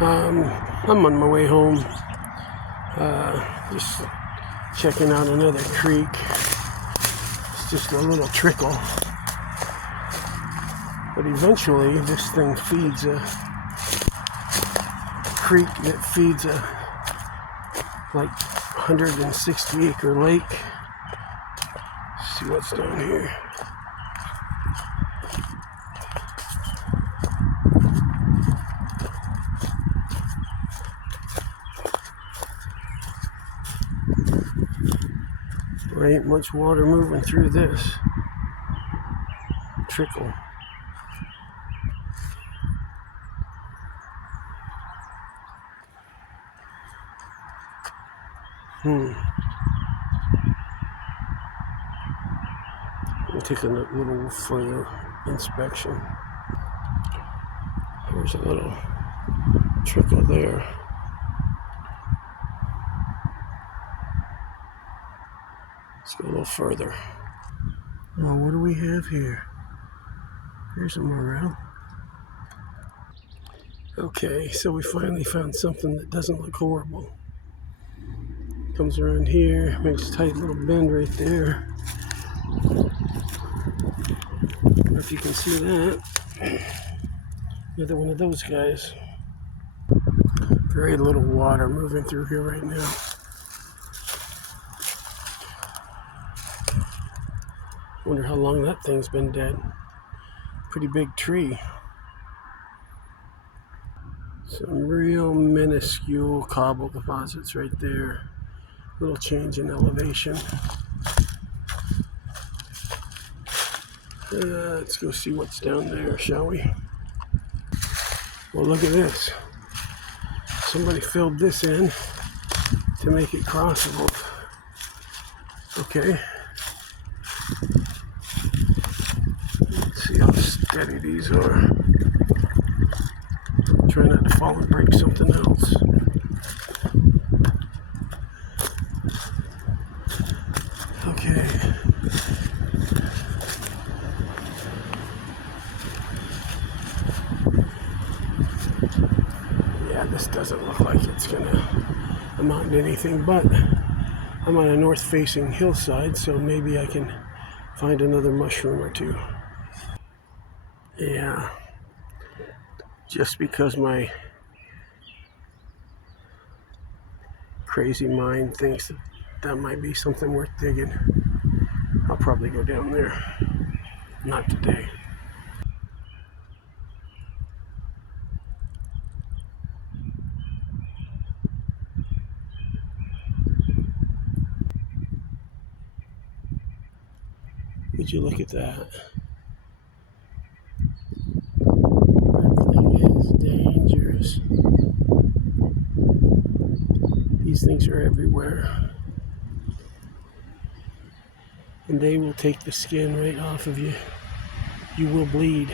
I'm on my way home, just checking out another creek. It's just a little trickle, but eventually this thing feeds a creek that feeds a like 160 acre lake. Let's see what's down here. There ain't much water moving through this trickle. I'll take a little further inspection. There's a little trickle there. Let's go a little further. Oh, what do we have here? Here's a morel. Okay, so we finally found something that doesn't look horrible. Comes around here, makes a tight little bend right there. I don't know if you can see that. Another one of those guys. Very little water moving through here right now. Wonder how long that thing's been dead. Pretty big tree. Some real minuscule cobble deposits right there. Little change in elevation. Let's go see what's down there, shall we? Well, look at this. Somebody filled this in to make it crossable. Okay. Let's see how steady these are. Try not to fall and break something else. Okay. Yeah, this doesn't look like it's gonna amount to anything, but I'm on a north-facing hillside, so maybe I can find another mushroom or two. Yeah. Just because my crazy mind thinks that might be something worth digging, I'll probably go down there. Not today. Would you look at that? That thing is dangerous. These things are everywhere. And they will take the skin right off of you. You will bleed.